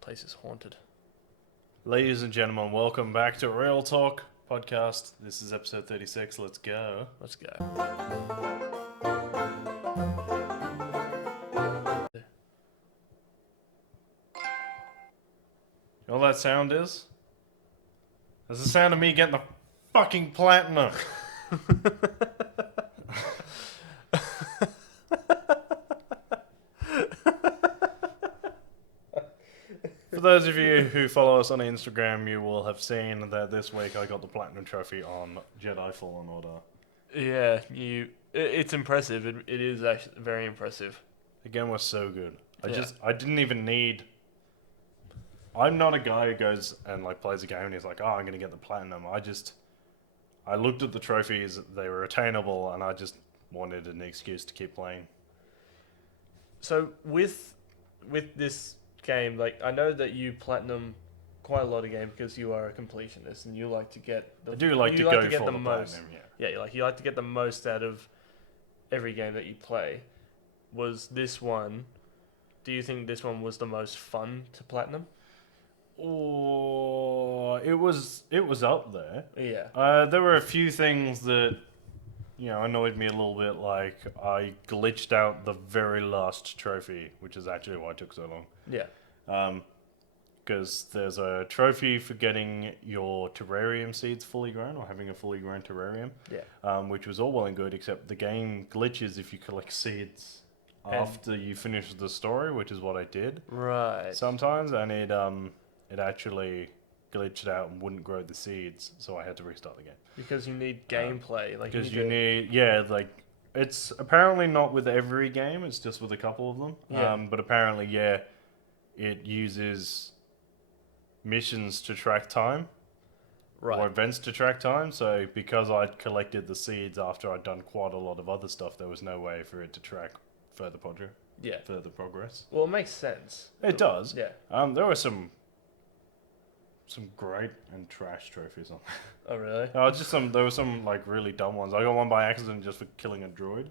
Place is haunted. Ladies and gentlemen, welcome back to Real Talk Podcast. This is episode 36. Let's go. Let's go. You know what that sound is? That's the sound of me getting the fucking platinum. For those of you who follow us on Instagram, you will have seen that this week I got the platinum trophy on Jedi Fallen Order. Yeah, it's impressive. It is actually very impressive. The game was so good. Yeah. I didn't even need... I'm not a guy who goes and like plays a game and he's like, oh, I'm going to get the platinum. I looked at the trophies, they were attainable, and I just wanted an excuse to keep playing. So with this game, like I know that you platinum quite a lot of games because you are a completionist and you like to get I do like to go for the most. platinum, yeah. Yeah, you like to get the most out of every game that you play. Was this one? Do you think this one was the most fun to platinum? Oh, it was up there. Yeah. There were a few things that, annoyed me a little bit. Like, I glitched out the very last trophy, which is actually why it took so long. Yeah. Because there's a trophy for getting your terrarium seeds fully grown, or having a fully grown terrarium. Yeah. Which was all well and good, except the game glitches if you collect seeds after you finish the story, which is what I did. Right. Sometimes, and it actually glitched out and wouldn't grow the seeds, so I had to restart the game. Because you need gameplay, because it's apparently not with every game; it's just with a couple of them. Yeah. But apparently, it uses missions to track time, or right. events to track time. So because I'd collected the seeds after I'd done quite a lot of other stuff, there was no way for it to track further progress. Well, it makes sense. It does. Yeah. There were some great and trash trophies on there. Oh, really? There were some like really dumb ones. I got one by accident just for killing a droid.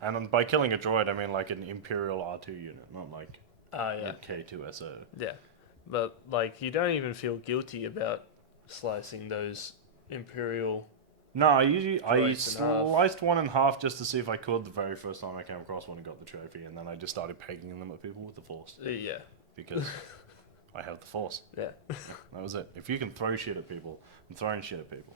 And by killing a droid, I mean like an Imperial R2 unit, not like yeah. a K2SO. Yeah. But like you don't even feel guilty about slicing those Imperial. No, I Sliced in half. sliced one in half just to see if I could the very first time I came across one and got the trophy, and then I just started pegging them at people with the Force. Yeah. Because I have the Force. Yeah. That was it. If you can throw shit at people, I'm throwing shit at people.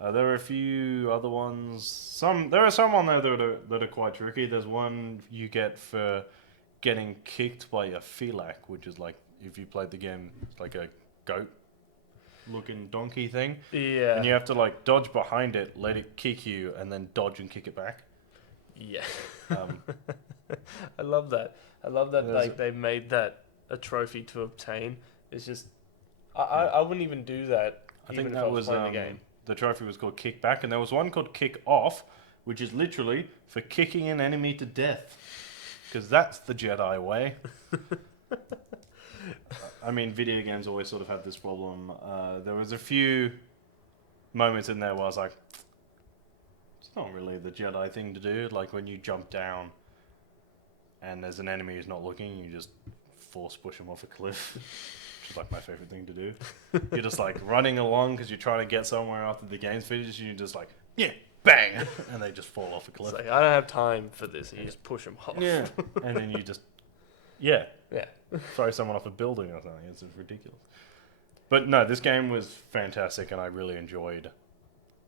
There are a few other ones. There are some on there that are quite tricky. There's one you get for getting kicked by a Phelak, which is like, if you played the game, it's like a goat-looking donkey thing. Yeah. And you have to like dodge behind it, let it kick you, and then dodge and kick it back. Yeah. I love that. Like they've made that a trophy to obtain. It's just I wouldn't even do that. I even think if that I was was playing the game. the trophy was called Kick Back, and there was one called Kick Off, which is literally for kicking an enemy to death, because that's the Jedi way. I mean, video games always sort of have this problem. There was a few moments in there where I was like, it's not really the Jedi thing to do. Like when you jump down and there's an enemy who's not looking, you just force push them off a cliff. Which is like my favorite thing to do. You're just like running along because you're trying to get somewhere after the game's finished, and you're just like, yeah, bang, and they just fall off a cliff. It's like I don't have time for this. And you just push them off. Yeah, and then you just throw someone off a building or something. It's ridiculous. But no, this game was fantastic, and I really enjoyed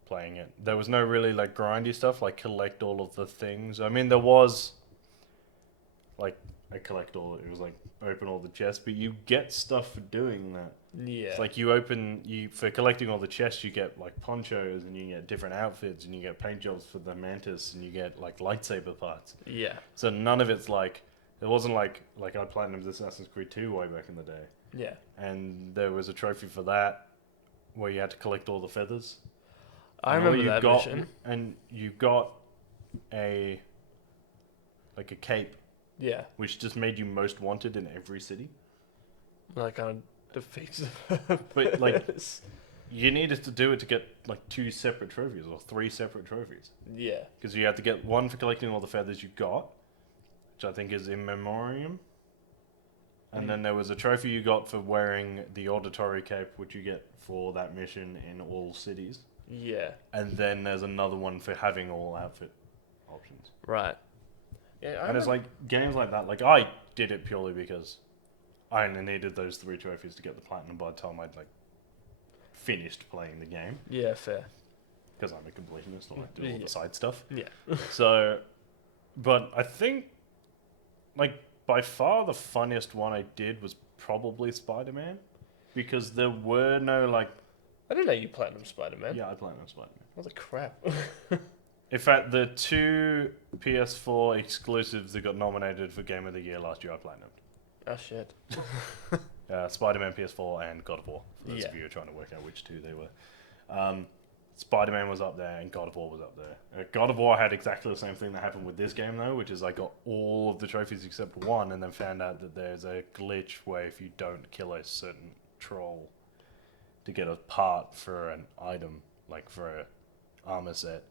playing it. There was no really like grindy stuff, like collect all of the things. I mean, there was like it was like open all the chests, but you get stuff for doing that. Yeah. It's like for collecting all the chests, you get like ponchos, and you get different outfits, and you get paint jobs for the mantis, and you get like lightsaber parts. Yeah. So none of it's like, it wasn't like I platinumed Assassin's Creed 2 way back in the day. Yeah. And there was a trophy for that where you had to collect all the feathers. I remember that mission. And you got a cape. Yeah. Which just made you most wanted in every city. That kind of defeats But like, you needed to do it to get like 2 separate trophies or 3 separate trophies. Yeah. Because you had to get one for collecting all the feathers you got, which I think is in memoriam. And then there was a trophy you got for wearing the auditory cape, which you get for that mission in all cities. Yeah. And then there's another one for having all outfit options. Right. Yeah, And it's like games like that. Like I did it purely because I only needed those 3 trophies to get the platinum by the time I'd like finished playing the game. Yeah, fair. Because I'm a completionist, I like to do all the side stuff. Yeah. So, but I think, like, by far the funniest one I did was probably SpiderMan. Because there were no, like... I didn't know you platinum Spider-Man. Yeah, I platinum Spider-Man. What the crap? In fact, the 2 PS4 exclusives that got nominated for Game of the Year last year, I platinumed. Oh, shit. Spider-Man PS4 and God of War. For those of you who are trying to work out which 2 they were. Spider-Man was up there and God of War was up there. God of War had exactly the same thing that happened with this game though, which is I got all of the trophies except one and then found out that there's a glitch where if you don't kill a certain troll to get a part for an item, like for a armor set,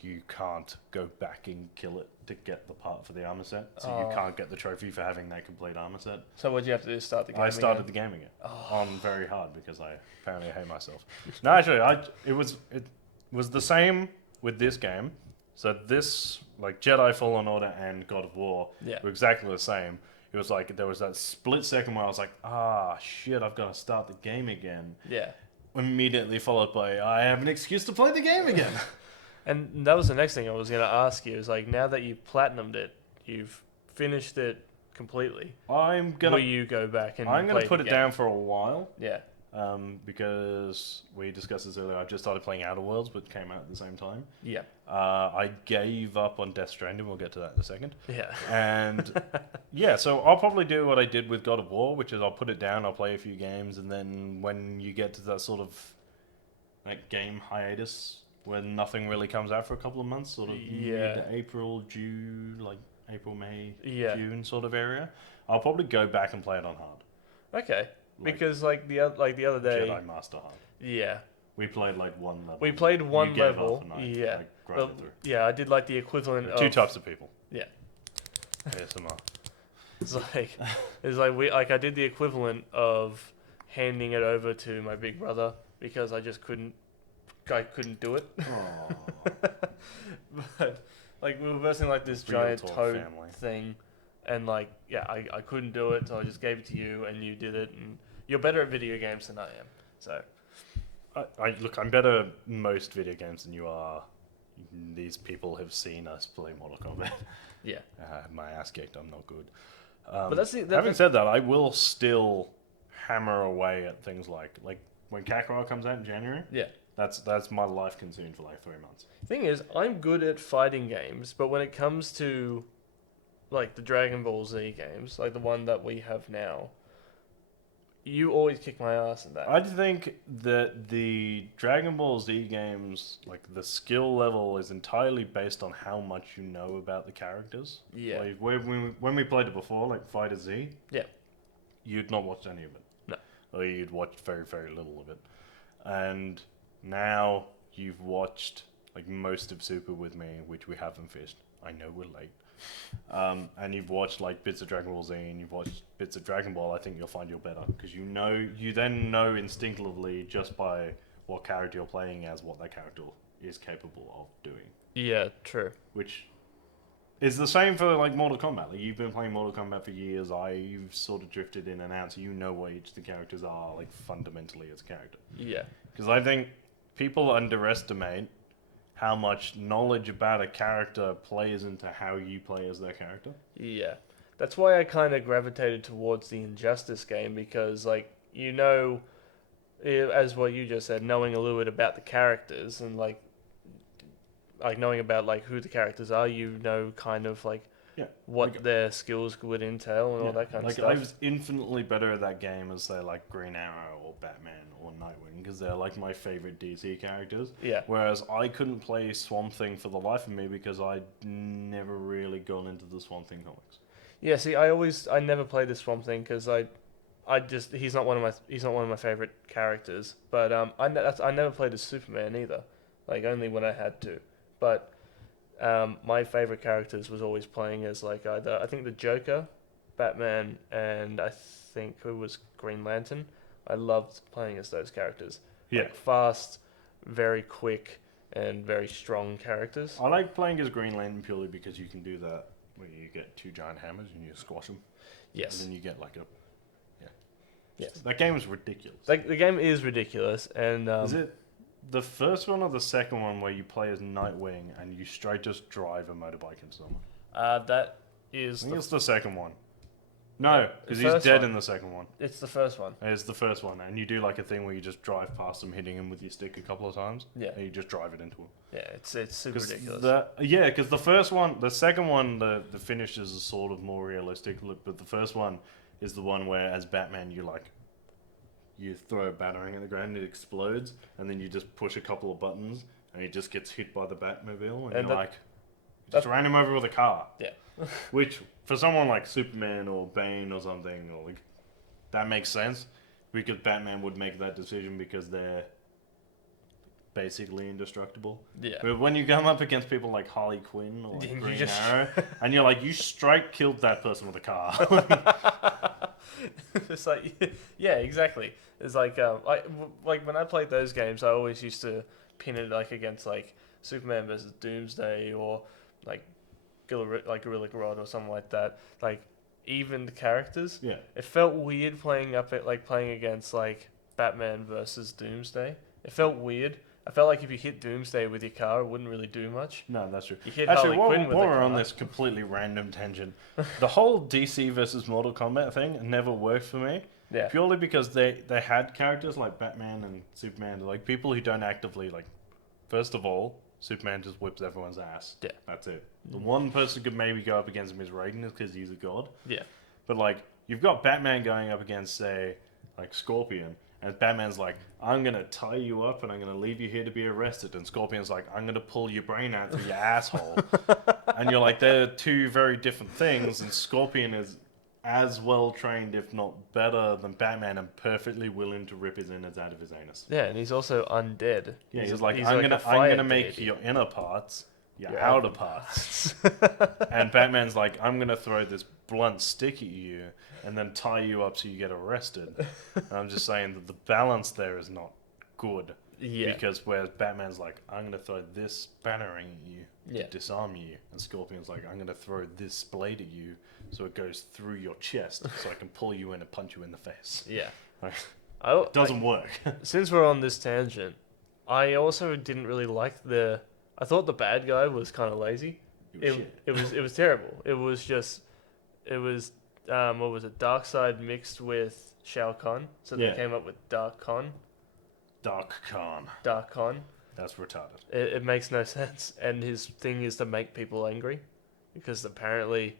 you can't go back and kill it to get the part for the armor set. So you can't get the trophy for having that complete armor set. So what did you have to do? Start the game I started the game again on very hard because I apparently hate myself. No, actually, it was the same with this game. So this, like Jedi Fallen Order and God of War, were exactly the same. It was like there was that split second where I was like, shit, I've got to start the game again. Yeah. Immediately followed by, I have an excuse to play the game again. And that was the next thing I was going to ask you. Is like, now that you've platinumed it, you've finished it completely. Will you go back and I'm going to put it down for a while. Yeah. Because we discussed this earlier, I just started playing Outer Worlds, but it came out at the same time. Yeah. I gave up on Death Stranding. We'll get to that in a second. Yeah. And yeah, so I'll probably do what I did with God of War, which is I'll put it down, I'll play a few games, and then when you get to that sort of like game hiatus where nothing really comes out for a couple of months, sort of mid-April, June, like April, May, June sort of area, I'll probably go back and play it on hard. Okay. Because like the other day, Jedi Master Hard. Yeah. We played like one level. We played one level. I well, yeah, I did like the equivalent of 2 types of people. Yeah. ASMR. It's like I did the equivalent of handing it over to my big brother because I just couldn't do it. But like we were versing like this giant toad thing, and like I couldn't do it, so I just gave it to you, and you did it, and you're better at video games than I am. So, look, I'm better at most video games than you are. These people have seen us play Mortal Kombat. Yeah. My ass kicked. I'm not good. But having said that, I will still hammer away at things like when Kakarot comes out in January. Yeah. That's my life consumed for like 3 months. Thing is, I'm good at fighting games, but when it comes to like the Dragon Ball Z games, like the one that we have now, you always kick my ass in that. I think that the Dragon Ball Z games, like the skill level is entirely based on how much you know about the characters. Yeah. Like when we played it before, like Fighter Z, you'd not watched any of it. No. Or you'd watched very, very little of it. And now you've watched like most of Super with me, which we haven't fished. I know we're late. And you've watched like bits of Dragon Ball Z and you've watched bits of Dragon Ball. I think you'll find you're better because you then know instinctively just by what character you're playing as what that character is capable of doing. Yeah, true. Which is the same for like Mortal Kombat. Like you've been playing Mortal Kombat for years. You've sort of drifted in and out, so you know what each of the characters are like fundamentally as a character. Yeah. Because I think people underestimate how much knowledge about a character plays into how you play as their character. Yeah. That's why I kind of gravitated towards the Injustice game because, like, you know, as what you just said, knowing a little bit about the characters and, like knowing about, like, who the characters are, you know kind of, like, what their skills would entail and all that kind of stuff. I was infinitely better at that game as, say, like, Green Arrow or Batman or Nightwing because they're, like, my favorite DC characters. Yeah. Whereas I couldn't play Swamp Thing for the life of me because I'd never really gone into the Swamp Thing comics. Yeah, see, I never played the Swamp Thing because he's not one of my favorite characters. But I never played as Superman either, like only when I had to. But my favorite characters was always playing as like either I think the Joker, Batman, and I think it was Green Lantern. I loved playing as those characters. Yeah. Like fast, very quick, and very strong characters. I like playing as Green Lantern purely because you can do that where you get 2 giant hammers and you squash them. Yes. And then you get like a... Yeah. Yes. That game is ridiculous. Like the game is ridiculous, and Is it the first one or the second one where you play as Nightwing and you straight just drive a motorbike into someone? that is I think it's the second one. No, because he's first dead one. in the second one. It's the first one. It's the first one, and you do like a thing where you just drive past him, hitting him with your stick a couple of times. Yeah. And you just drive it into him. Yeah, it's super ridiculous. Because the first one, the second one, the finishes are sort of more realistic, but the first one is the one where, as Batman, you throw a batarang at the ground, it explodes, and then you just push a couple of buttons, and he just gets hit by the Batmobile, and you're just ran him over with a car. Yeah. Which, for someone like Superman or Bane or something, or like, that makes sense, because Batman would make that decision because they're basically indestructible. Yeah. But when you come up against people like Harley Quinn or like You Green just- Arrow, and you're like, you straight killed that person with a car. It's like, yeah, exactly. It's like when I played those games, I always used to pin it like against like Superman versus Doomsday or like Gorilla Grodd or something like that. Like even the characters. Yeah. It felt weird playing against like Batman versus Doomsday. It felt weird. I felt like if you hit Doomsday with your car, it wouldn't really do much. No, that's true. You hit Actually, Harley Quinn with while the we're on car. this completely random tangent, the whole DC versus Mortal Kombat thing never worked for me. Yeah. Purely because they had characters like Batman and Superman, like people who don't actively, like, first of all, Superman just whips everyone's ass. Yeah. That's it. The one person could maybe go up against him is Raiden because he's a god. Yeah. But, like, you've got Batman going up against, say, like, Scorpion. And Batman's like, I'm going to tie you up and I'm going to leave you here to be arrested. And Scorpion's like, I'm going to pull your brain out through your asshole. And you're like, they're two very different things. And Scorpion is as well trained, if not better, than Batman and perfectly willing to rip his innards out of his anus. Yeah, and he's also undead. Yeah, he's a like, a I'm gonna fire make deity. your inner parts your Your outer outer parts. And Batman's like, I'm gonna throw this blunt stick at you and then tie you up so you get arrested. And I'm just saying that the balance there is not good. Yeah. Because whereas Batman's like, I'm gonna throw this battering at you Yeah. to disarm you, and Scorpion's like, I'm gonna throw this blade at you so it goes through your chest so I can pull you in and punch you in the face. Yeah. Like, I, it doesn't work. since we're on this tangent, I also didn't really like the. I thought the bad guy was kind of lazy. Shit. It was terrible. It was what was it? Darkseid mixed with Shao Kahn, so Yeah. they came up with Dark Kahn. Dark Khan. Dark Kahn. That's retarded. It makes no sense, and his thing is to make people angry, because apparently,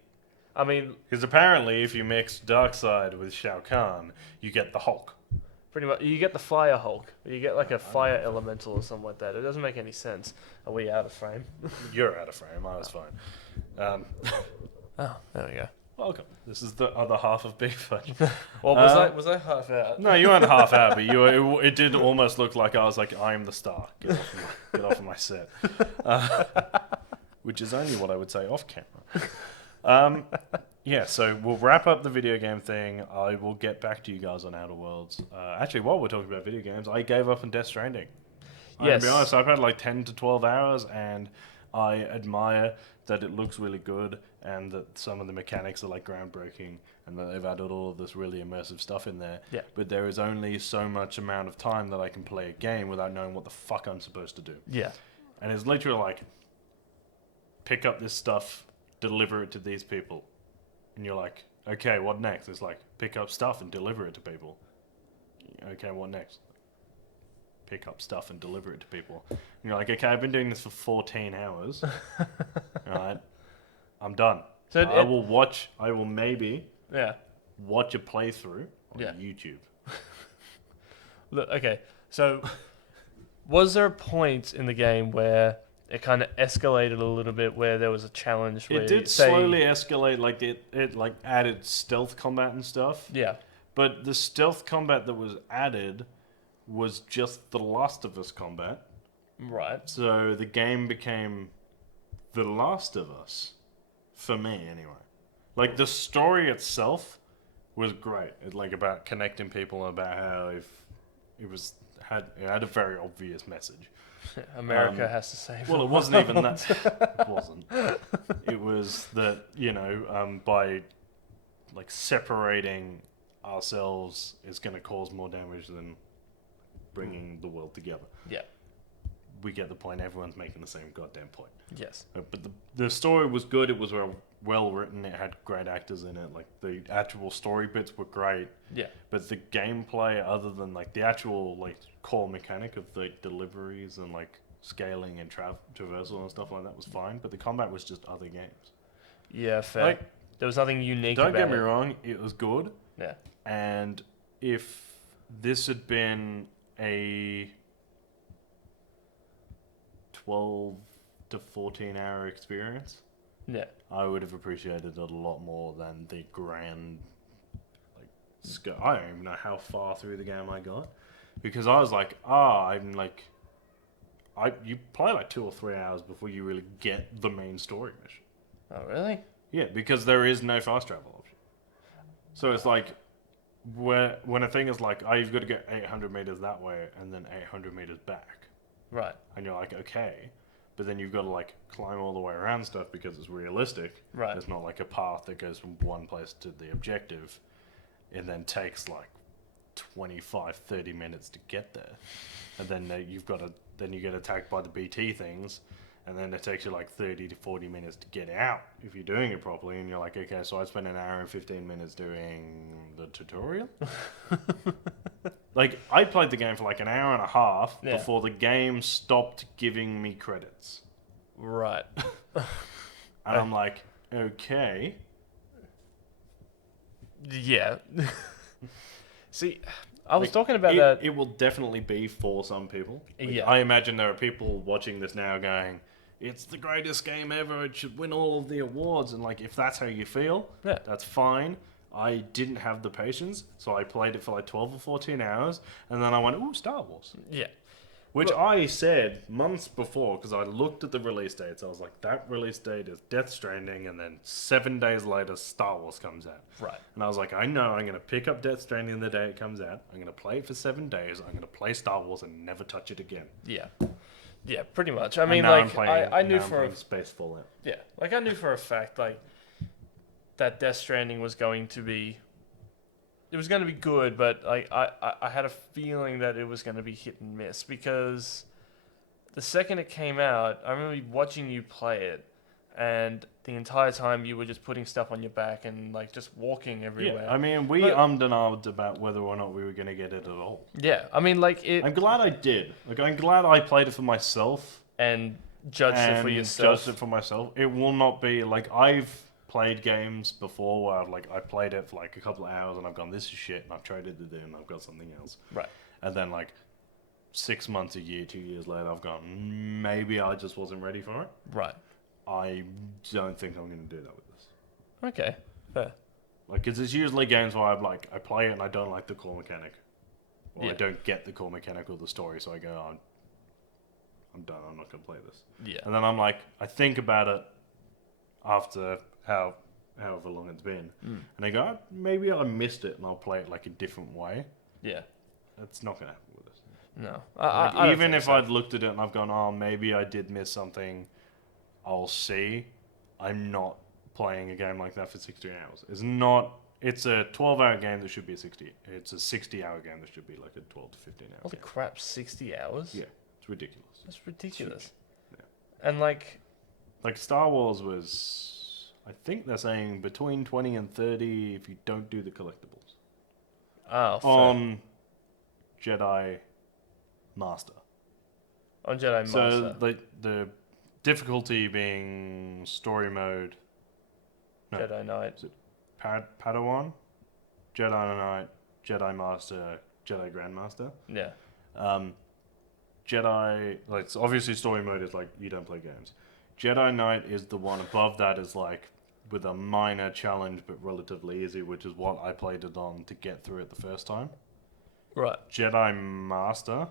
I mean, Because apparently, if you mix Darkseid with Shao Kahn, you get the Hulk. pretty much you get the Fire Hulk, you get like a fire elemental or something like that. It doesn't make any sense. Are we out of frame? You're out of frame. I was fine. Oh, there we go. Welcome. This is the other half of Big Fudge. Well, was I half out? No, you weren't half out, but it did almost look like I was like, I am the star. Get off of my set. Which is only what I would say off camera. Yeah, so we'll wrap up the video game thing. I will get back to you guys on Outer Worlds. Actually, while we're talking about video games, I gave up on Death Stranding. Yes. To be honest, I've had like 10 to 12 hours, and I admire that it looks really good, and that some of the mechanics are like groundbreaking, and that they've added all of this really immersive stuff in there. Yeah. But there is only so much amount of time that I can play a game without knowing what the fuck I'm supposed to do. Yeah. And it's literally like, pick up this stuff, deliver it to these people. And you're like, okay, what next? It's like, pick up stuff and deliver it to people. Okay, what next? Pick up stuff and deliver it to people. And you're like, okay, I've been doing this for 14 hours. Alright, I'm done. So I will maybe yeah. watch a playthrough on Yeah. YouTube. Look, okay. So, was there a point in the game where it kind of escalated a little bit, where there was a challenge? Where It did slowly escalate, like it like added stealth combat and stuff. Yeah. But the stealth combat that was added was just the Last of Us combat. Right. So the game became The Last of Us, for me anyway. Like the story itself was great. It like about connecting people, about how if it had a very obvious message. America has to save. Well, the it wasn't even world. that. It wasn't. It was that by like separating ourselves is going to cause more damage than bringing the world together. Yeah. We get the point. Everyone's making the same goddamn point. Yes. But the story was good. It was well written. It had great actors in it. Like the actual story bits were great. Yeah. But the gameplay, other than like the actual like core mechanic of the deliveries and like scaling and traversal and stuff like that was fine. But the combat was just other games. Yeah, fair. Like, there was nothing unique don't about get me it. wrong, it was good. Yeah. And if this had been a 12 to 14 hour experience, Yeah. I would have appreciated it a lot more than the grand I don't even know how far through the game I got, because I was like, you play like 2 or 3 hours before you really get the main story mission. Oh, really? Yeah, because there is no fast travel option. So it's like, when a thing is like, you've got to get 800 meters that way and then 800 meters back. Right. And you're like, okay. But then you've got to like climb all the way around stuff because it's realistic. Right. It's not like a path that goes from one place to the objective and then takes like 25, 30 minutes to get there. And then you get attacked by the BT things. And then it takes you like 30 to 40 minutes to get out if you're doing it properly. And you're like, okay, so I spent an hour and 15 minutes doing the tutorial. Like, I played the game for like an hour and a half before the game stopped giving me credits. Right. And I'm like, okay. Yeah. See, I was talking about that. It will definitely be for some people. Like, Yeah. I imagine there are people watching this now going, it's the greatest game ever, it should win all of the awards. And like, if that's how you feel, that's fine. I didn't have the patience, so I played it for like 12 or 14 hours, and then I went, ooh, Star Wars. Yeah. Which I said months before, because I looked at the release dates. I was like, that release date is Death Stranding, and then 7 days later, Star Wars comes out. Right. And I was like, I know, I'm going to pick up Death Stranding the day it comes out. I'm going to play it for 7 days. I'm going to play Star Wars and never touch it again. Yeah. Yeah, pretty much. I And mean, now like, I'm playing, I knew now I'm for playing Space Fallout. yeah, like I knew for a fact, like, that Death Stranding was going to be, it was going to be good, but like I had a feeling that it was going to be hit and miss, because the second it came out, I remember watching you play it, and the entire time you were just putting stuff on your back and like just walking everywhere. Yeah, I mean, we ummed and ahed about whether or not we were going to get it at all. Yeah, I mean, like it, I'm glad I did. Like, I'm glad I played it for myself. and judged it for yourself. Judged it for myself. It will not be like, I've played games before where I played it for like a couple of hours and I've gone, this is shit, and I've traded it in and I've got something else. Right. And then like 6 months, a year, 2 years later, I've gone, maybe I just wasn't ready for it. Right. I don't think I'm going to do that with this. Okay. Fair. Like, because it's usually games where I play it and I don't like the core mechanic. Or Yeah. I don't get the core mechanic or the story, so I go, oh, I'm done, I'm not going to play this. Yeah. And then I'm like, I think about it after however long it's been. And I go, maybe I missed it and I'll play it like a different way. Yeah. That's not going to happen with this. No. Like, I don't even think if so. I'd looked at it and I've gone, oh, maybe I did miss something, I'll see. I'm not playing a game like that for 16 hours. It's a 12-hour game that should be it's a 60-hour game that should be like a 12 to 15 hours. Holy crap! 60 hours. Yeah, it's ridiculous. That's ridiculous. Yeah. And like, Star Wars was, I think they're saying between 20 and 30 if you don't do the collectibles. oh, fair. On Jedi Master. On Jedi Master. So the difficulty being story mode. No. Jedi Knight. Padawan, Jedi Knight, Jedi Master, Jedi Grandmaster. Yeah. Jedi, like, so obviously story mode is like, you don't play games. Jedi Knight is the one above that, is like with a minor challenge but relatively easy, which is what I played it on to get through it the first time. Right. Jedi Master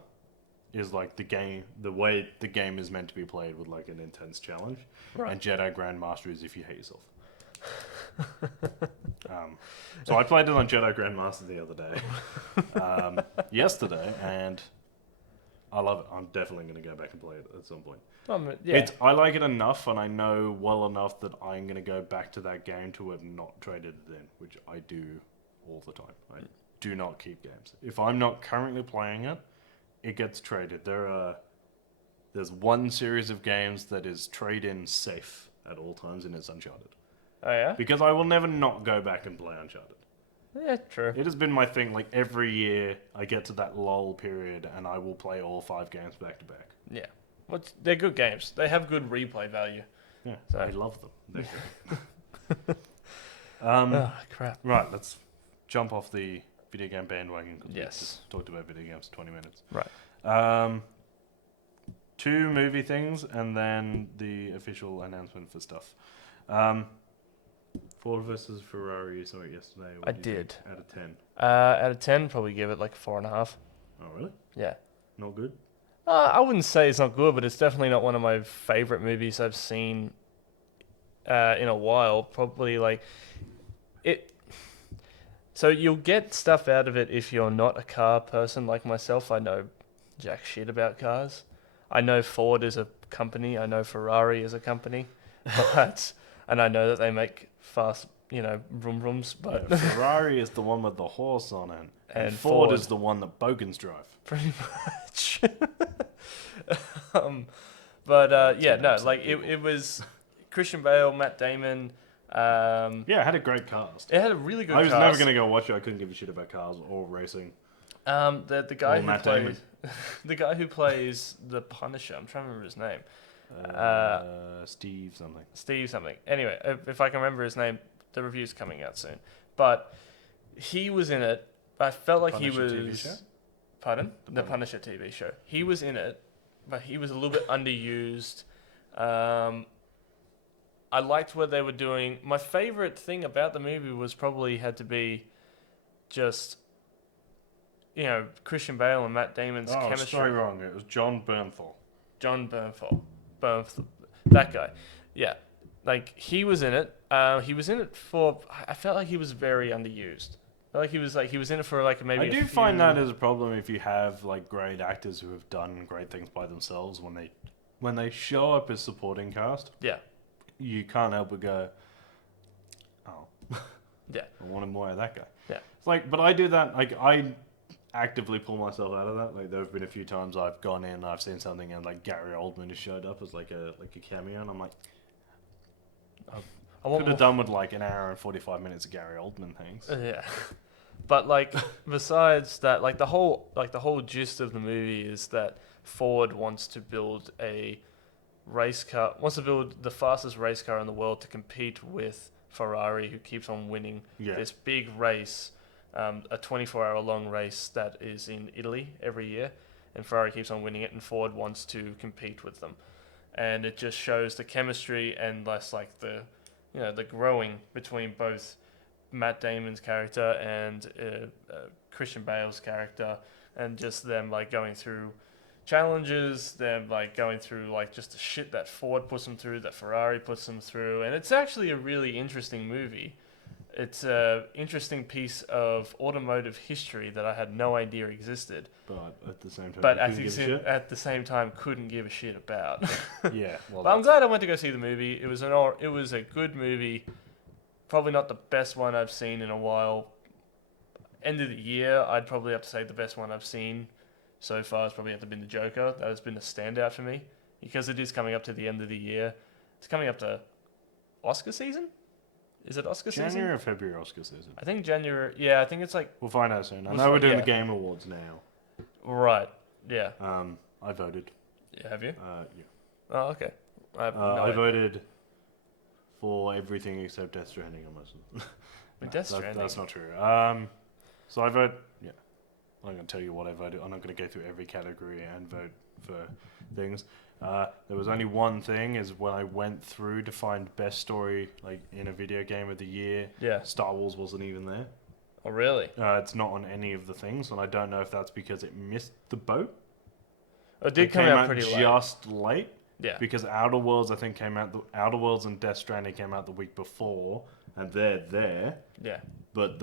is like the way the game is meant to be played with like an intense challenge. Right. And Jedi Grandmaster is if you hate yourself. So I played it on Jedi Grandmaster the other day, yesterday, and I love it. I'm definitely going to go back and play it at some point. Yeah. I like it enough, and I know well enough that I'm going to go back to that game to have not traded it in, which I do all the time. I do not keep games. If I'm not currently playing it, it gets traded. There's one series of games that is trade-in safe at all times, and it's Uncharted. Oh yeah. Because I will never not go back and play Uncharted. Yeah, true. It has been my thing. Like every year, I get to that lull period, and I will play all 5 games back to back. Yeah. They're good games. They have good replay value. Yeah, So. I love them. They're good. Oh crap. Right, let's jump off the video game bandwagon. Cause Yes. We just talked about video games for 20 minutes. Right. 2 movie things, and then the official announcement for stuff. Ford versus Ferrari, you saw it yesterday. What I do you did. think out of 10? Out of 10, probably give it like 4.5. Oh, really? Yeah. Not good? I wouldn't say it's not good, but it's definitely not one of my favorite movies I've seen in a while. Probably like it. So you'll get stuff out of it if you're not a car person like myself. I know jack shit about cars. I know Ford is a company. I know Ferrari is a company, and I know that they make fast, vroom vrooms. But Yeah, Ferrari is the one with the horse on it, and Ford is the one that bogans drive. pretty much. It was Christian Bale, Matt Damon. Yeah, it had a great cast. It had a really good I was cast. never going to go watch it. I couldn't give a shit about cars or racing. The guy Or who Matt plays Damon. the guy who plays the Punisher. I'm trying to remember his name. Steve something. Steve something. Anyway, if I can remember his name, the review's coming out soon. But he was in it. I felt like Punisher he was. TV show? Pardon? The Punisher TV show. He was in it, but he was a little bit underused. I liked what they were doing. My favorite thing about the movie was probably had to be just, Christian Bale and Matt Damon's chemistry. Sorry, wrong. It was John Bernthal. John Bernthal. That guy. Yeah. Like, he was in it. He was in it for... I felt like he was very underused. I felt like he was in it for like maybe I do find that as a problem if you have like great actors who have done great things by themselves when they show up as supporting cast. Yeah. You can't help but go, oh, yeah, I wanted more of that guy. Yeah. It's like, but I do that. Like I actively pull myself out of that. Like there have been a few times I've gone in, I've seen something, and like Gary Oldman has showed up as like a cameo, and I'm like, I could have done with like an hour and 45 minutes of Gary Oldman things. Yeah. But like besides that, like the whole gist of the movie is that Ford wants to build the fastest race car in the world to compete with Ferrari, who keeps on winning this big race, a 24-hour long race that is in Italy every year, and Ferrari keeps on winning it, and Ford wants to compete with them, and it just shows the chemistry and less like the growing between both Matt Damon's character and Christian Bale's character, and just them like going through challenges, them like going through like just the shit that Ford puts them through, that Ferrari puts them through, and it's actually a really interesting movie. It's a interesting piece of automotive history that I had no idea existed. But at the same time, at the same time, couldn't give a shit about. Yeah, well, but I'm glad I went to go see the movie. It was a good movie. Probably not the best one I've seen in a while. End of the year, I'd probably have to say the best one I've seen so far has probably have to been the Joker. That has been a standout for me because it is coming up to the end of the year. It's coming up to Oscar season. Is it Oscar season? January or February Oscar season? I think January. Yeah, I think it's like. We'll find out soon. I know we're doing the Game Awards now. Right. Yeah. I voted. Yeah, have you? Yeah. Oh, okay. I voted for everything except Death Stranding. Death Stranding. That's not true. So I vote. Yeah. I'm going to tell you what I voted. I'm not going to go through every category and vote for things. There was only one thing, is when I went through to find best story like in a video game of the year. Yeah. Star Wars wasn't even there. Oh, really? It's not on any of the things, and I don't know if that's because it missed the boat. It did come out pretty late. Just late. Yeah. Because Outer Worlds, I think, came out. Outer Worlds and Death Stranding came out the week before, and they're there. Yeah. But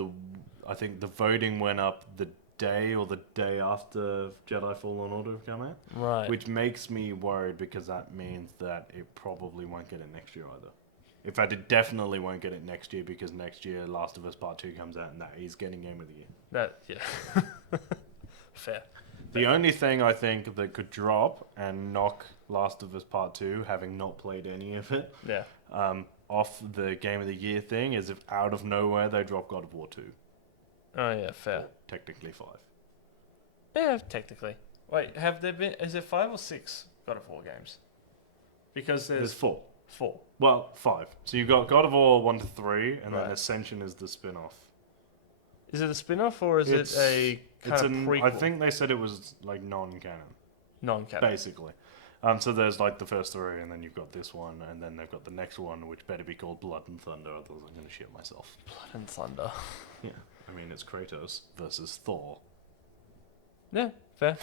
I think the voting went up the day or the day after Jedi Fallen Order have come out. Right. Which makes me worried because that means that it probably won't get it next year either. In fact, it definitely won't get it next year because next year Last of Us Part 2 comes out and that is getting Game of the Year. Yeah. Fair. The only thing I think that could drop and knock Last of Us Part 2, having not played any of it, Yeah. off the Game of the Year thing is if out of nowhere they drop God of War 2. Oh yeah, fair. Or technically 5. Yeah, technically. Wait, have there been? Is it 5 or 6 God of War games? Because There's there's 4. 4. Well, 5. So you've got God of War 1 to 3, and then Right. Ascension is the spin-off. Is it a spin-off or is it a kind of prequel? I think they said it was like non-canon, Non-canon. basically. So there's like the first 3, and then you've got this one, and then they've got the next one, which better be called Blood and Thunder, otherwise I'm going to shit myself. Blood and Thunder. Yeah, I mean it's Kratos versus Thor. Yeah, fair.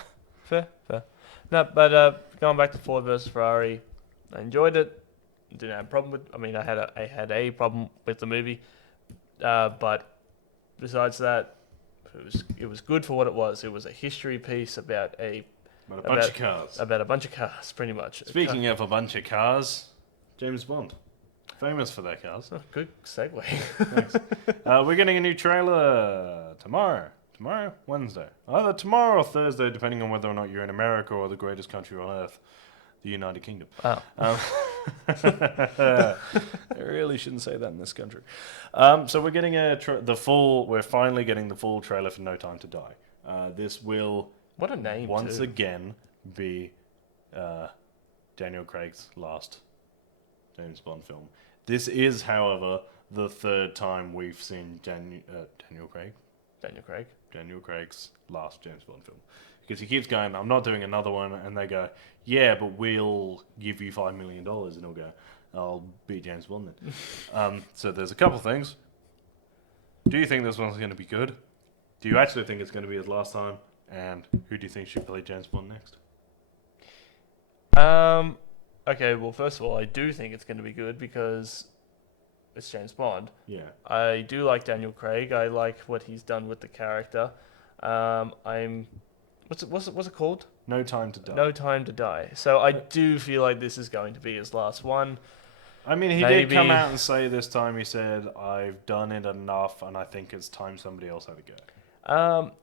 No, but going back to Ford versus Ferrari, I enjoyed it. Didn't have a problem with. I mean, I had a problem with the movie, but besides that, it was good for what it was. It was a history piece about a bunch of cars. About a bunch of cars, pretty much. Speaking of a bunch of cars, James Bond, famous for their cars. Oh, good segue. Thanks. We're getting a new trailer tomorrow. Tomorrow? Wednesday. Either tomorrow or Thursday, depending on whether or not you're in America or the greatest country on earth, the United Kingdom. Oh. I really shouldn't say that in this country. So we're getting we're finally getting the full trailer for No Time to Die. This will What a name! once too. again be Daniel Craig's last James Bond film. This is, however, the third time we've seen Daniel Craig's last James Bond film. Because he keeps going, I'm not doing another one, and they go, yeah, but we'll give you $5 million, and he'll go, I'll be James Bond then. So there's a couple things. Do you think this one's going to be good? Do you actually think it's going to be his last time? And who do you think should play James Bond next? Okay, well, first of all, I do think it's going to be good because it's James Bond. Yeah. I do like Daniel Craig. I like what he's done with the character. What's it called? No Time to Die. No Time to Die. So I do feel like this is going to be his last one. I mean, he did come out and say this time, he said, I've done it enough, and I think it's time somebody else had a go.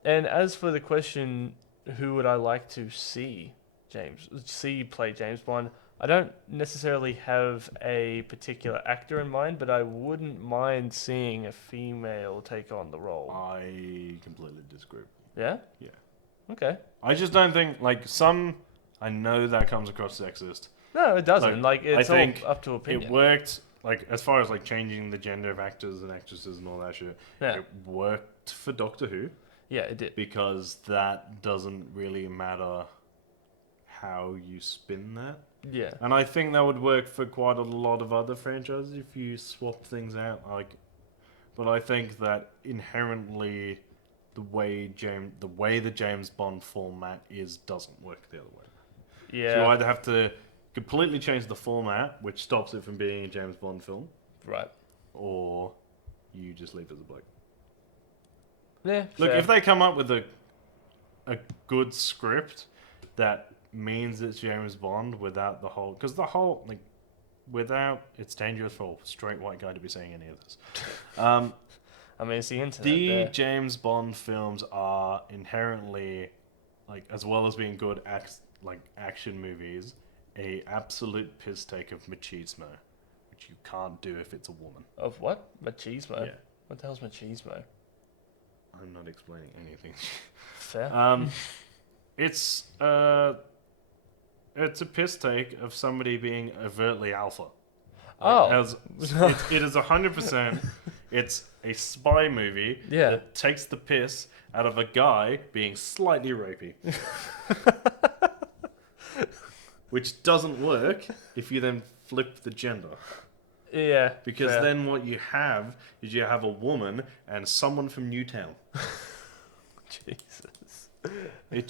And as for the question, who would I like to see play James Bond? I don't necessarily have a particular actor in mind, but I wouldn't mind seeing a female take on the role. I completely disagree. Yeah? Yeah. Okay. I just don't think, I know that comes across sexist. No, it doesn't. It's I think all up to opinion. It worked, as far as, changing the gender of actors and actresses and all that shit. Yeah. It worked for Doctor Who. Yeah, it did. Because that doesn't really matter how you spin that. Yeah. And I think that would work for quite a lot of other franchises if you swap things out. But I think that inherently the way the James Bond format doesn't work the other way. Yeah. So you either have to completely change the format, which stops it from being a James Bond film, Right. or you just leave it as a bloke. Yeah. Look, fair. if they come up with a good script that means it's James Bond without without, it's dangerous for a straight white guy to be saying any of this. I mean, it's the internet. The there. James Bond films are inherently, as well as being good action movies, a absolute piss take of machismo, which you can't do if it's a woman. Of what? Machismo? Yeah. What the hell's machismo? I'm not explaining anything. Fair. It's a piss take of somebody being overtly alpha. Oh. It is 100%. It's a spy movie that takes the piss out of a guy being slightly rapey. Which doesn't work if you then flip the gender. Yeah. Because fair. then what you have is you have a woman and someone from Newtown. Jesus. It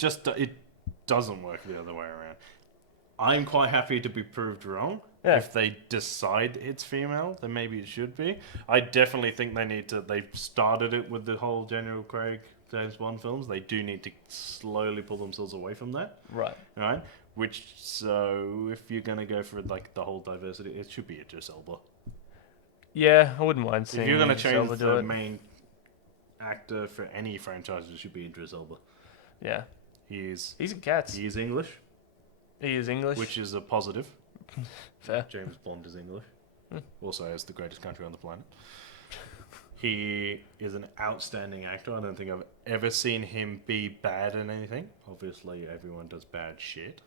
doesn't work the other way around. I'm quite happy to be proved wrong, Yeah. If they decide it's female, then maybe it should be. I definitely think they need to. They've started it with the whole Daniel Craig James Bond films. They do need to slowly pull themselves away from that. Right. Right? Which, so if you're gonna go for like the whole diversity, it should be Idris Elba. Yeah, I wouldn't mind seeing. If you're gonna Idris change Elba do the it. main actor for any franchise, it should be Idris Elba. Yeah. He's in Cats. He is English, He is English. which is a positive. Fair. James Bond is English. Hmm. Also, as the greatest country on the planet. He is an outstanding actor. I don't think I've ever seen him be bad in anything. Obviously, everyone does bad shit.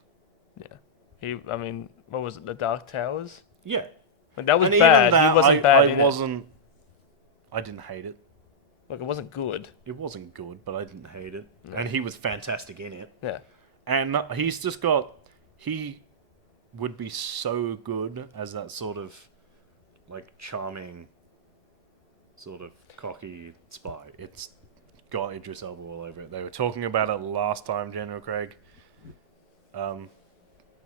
Yeah. I mean, what was it? The Dark Towers? Yeah. Like, that was And bad. even that, He wasn't bad in it. I didn't hate it. Like, it wasn't good. It wasn't good, but I didn't hate it. No. And he was fantastic in it. Yeah. And he's just got... He would be so good as that sort of, like, charming, sort of cocky spy. It's got Idris Elba all over it. They were talking about it last time General Craig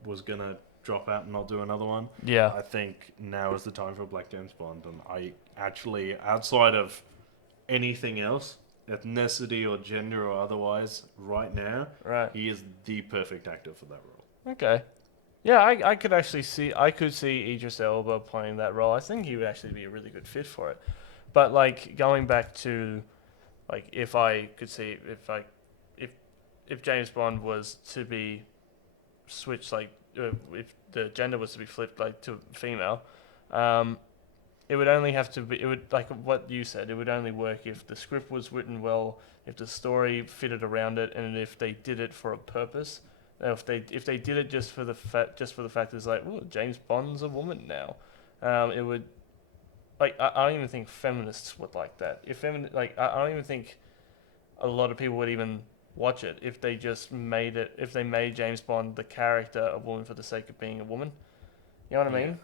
was going to drop out and not do another one. Yeah. I think now is the time for Black James Bond. And I actually, outside of anything else, ethnicity or gender or otherwise, right now, Right. he is the perfect actor for that role. Okay. Yeah, I could actually see... I could see Idris Elba playing that role. I think he would actually be a really good fit for it. But, like, going back to... Like, if I could see... If James Bond was to be switched, like... if the gender was to be flipped, like, to female... it would only have to be... It would... Like what you said, it would only work if the script was written well, if the story fitted around it, and if they did it for a purpose... If they did it just for the fact that it's like, oh, James Bond's a woman now, it would, like, I don't even think feminists would like that. I don't even think a lot of people would even watch it if they just if they made James Bond the character a woman for the sake of being a woman. You know what I mean?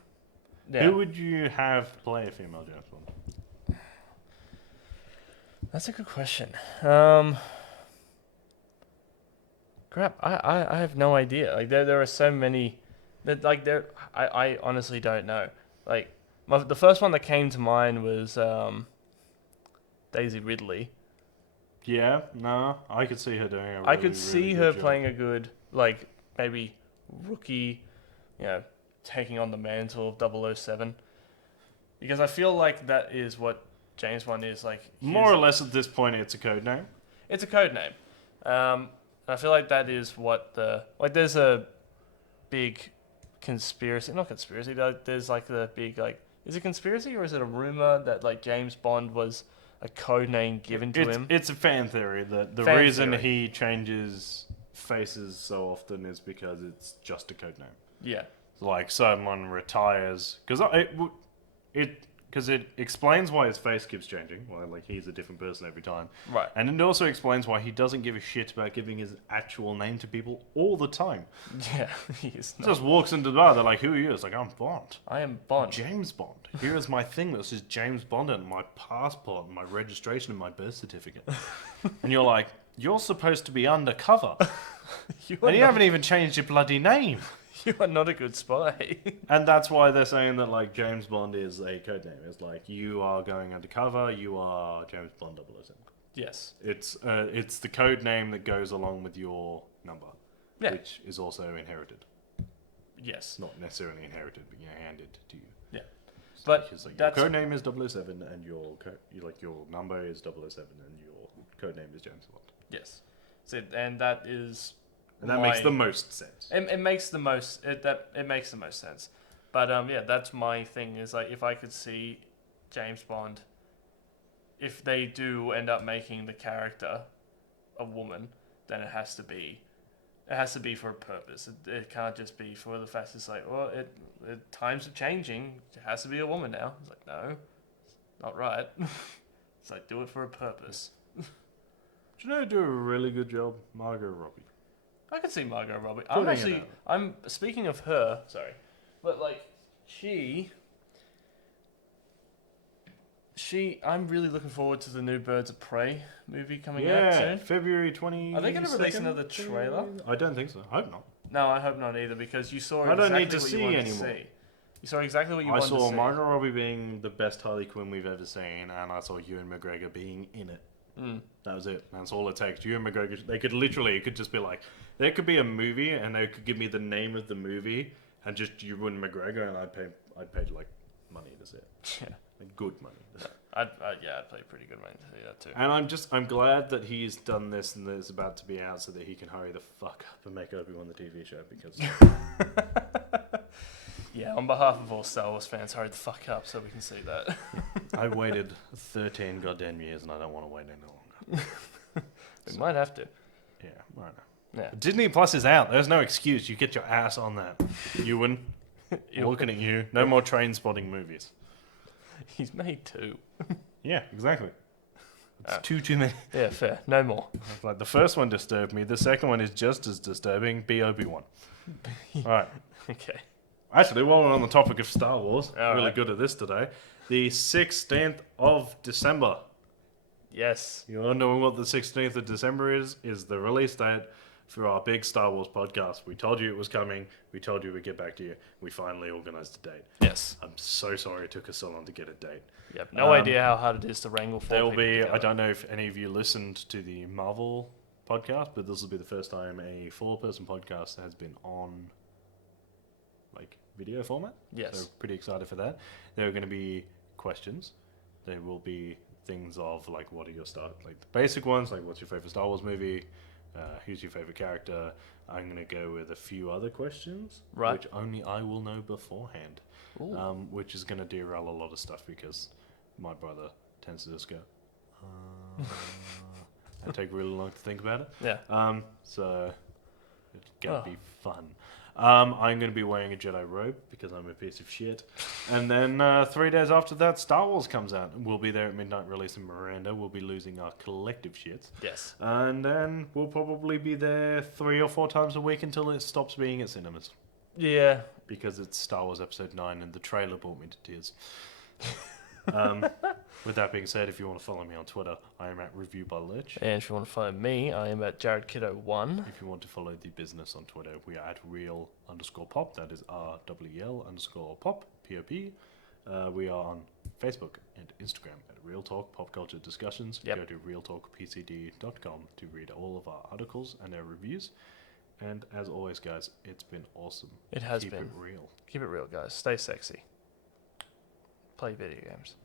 Yeah. Who would you have play a female James Bond? That's a good question. Crap, I have no idea. Like there are so many that I honestly don't know. Like the first one that came to mind was Daisy Ridley. Yeah, no, I could see her doing a really, I could see really her good job. playing a good, like, maybe rookie, taking on the mantle of 007. Because I feel like that is what James Bond is. Like, More or less at this point, it's a code name. it's a code name. I feel like that is what there's a big not conspiracy, there's like the big, like, is it conspiracy or is it a rumor that, like, James Bond was a code name given to him? It's a fan theory that the Fan reason theory. he changes faces so often is because it's just a code name. Yeah. Like someone retires because it explains why his face keeps changing. Why, like, he's a different person every time. Right. And it also explains why he doesn't give a shit about giving his actual name to people all the time. Yeah, he is He not. just walks into the bar. They're like, "Who are you?" It's like, "I'm Bond. I am Bond. James Bond. Here is my thing that says James Bond and my passport, and my registration, and my birth certificate." And you're like, "You're supposed to be undercover, You and you not, haven't even changed your bloody name." you are not a good spy. And that's why they're saying that, like, James Bond is a code name. It's like, you are going undercover. You are James Bond 007. Yes. It's the code name that goes along with your number, Yeah. which is also inherited. Yes. Not necessarily inherited, but handed to you. Yeah. So But because, like, that's- your code name is 007, and your number is 007, and your code name is James Bond. Yes. So, and that is... And that makes the most sense. It makes the most it makes the most sense, but yeah, that's my thing. Is like, if I could see James Bond, if they do end up making the character a woman, then it has to be for a purpose. It can't just be for the fact it's like, well, times are changing. It has to be a woman now. It's like, no, not right. It's like, do it for a purpose. Do you know who do a really good job? Margot Robbie. I could see Margot Robbie. Putting it out. I'm speaking of her, sorry, but like I'm really looking forward to the new Birds of Prey movie coming out soon. February 20. Are they going to release another trailer? I don't think so. I hope not. No, I hope not either, because you saw I don't exactly need to what see you wanted anymore. to see. You saw exactly what you I wanted to saw see. Margot Robbie being the best Harley Quinn we've ever seen, and I saw Ewan McGregor being in it. That was it. That's all it takes. Ewan McGregor. They could literally. It could just be like, there could be a movie, and they could give me the name of the movie, and just Ewan McGregor, and I'd pay like money to see it. Yeah. Like, good money. I'd play pretty good money to see that too. And I'm glad that he's done this and that it's about to be out so that he can hurry the fuck up and make Obi-Wan the TV show, because Yeah, on behalf of all Star Wars fans, hurry the fuck up so we can see that. I waited 13 goddamn years and I don't want to wait any longer. We might have to. Yeah, I know. Yeah. Disney Plus is out. There's no excuse. You get your ass on that. Ewan, I'm looking at you. No more train spotting movies. He's made 2. Yeah, exactly. It's too many. Yeah, fair. No more. Like, the first one disturbed me. The second one is just as disturbing. Be Obi-Wan. All right. Okay. Actually, while we're on the topic of Star Wars, All really right. good at this today. The 16th of December. Yes. You all know what the 16th of December is the release date for our big Star Wars podcast. We told you it was coming. We told you we'd get back to you. We finally organised a date. Yes. I'm so sorry it took us so long to get a date. Yep. No idea how hard it is to wrangle 4 There will people be, together. I don't know if any of you listened to the Marvel podcast, but this will be the first time a 4-person podcast has been on, like, video format. Yes. So pretty excited for that. There are going to be questions. There will be things of, like, what are your like the basic ones, like what's your favorite Star Wars movie, who's your favorite character. I'm going to go with a few other questions, Right. which only I will know beforehand, Ooh. which is going to derail a lot of stuff because my brother tends to just go and take really long to think about it. Yeah. So it's going to be fun. I'm going to be wearing a Jedi robe because I'm a piece of shit. And then 3 days after that, Star Wars comes out. We'll be there at midnight release in Miranda. We'll be losing our collective shits. Yes. And then we'll probably be there 3 or 4 times a week until it stops being at cinemas. Yeah. Because it's Star Wars Episode 9 and the trailer brought me to tears. With that being said, if you want to follow me on Twitter, I am at Review by Lich. And if you want to follow me, I am at JaredKiddo1. If you want to follow the business on Twitter, we are at real_pop. That is RWL_pop, POP. We are on Facebook and Instagram at Real Talk Pop Culture Discussions. Yep. Go to realtalkpcd.com to read all of our articles and our reviews. And as always, guys, it's been awesome. It has Keep been. it real. Keep it real, guys. Stay sexy. Play video games.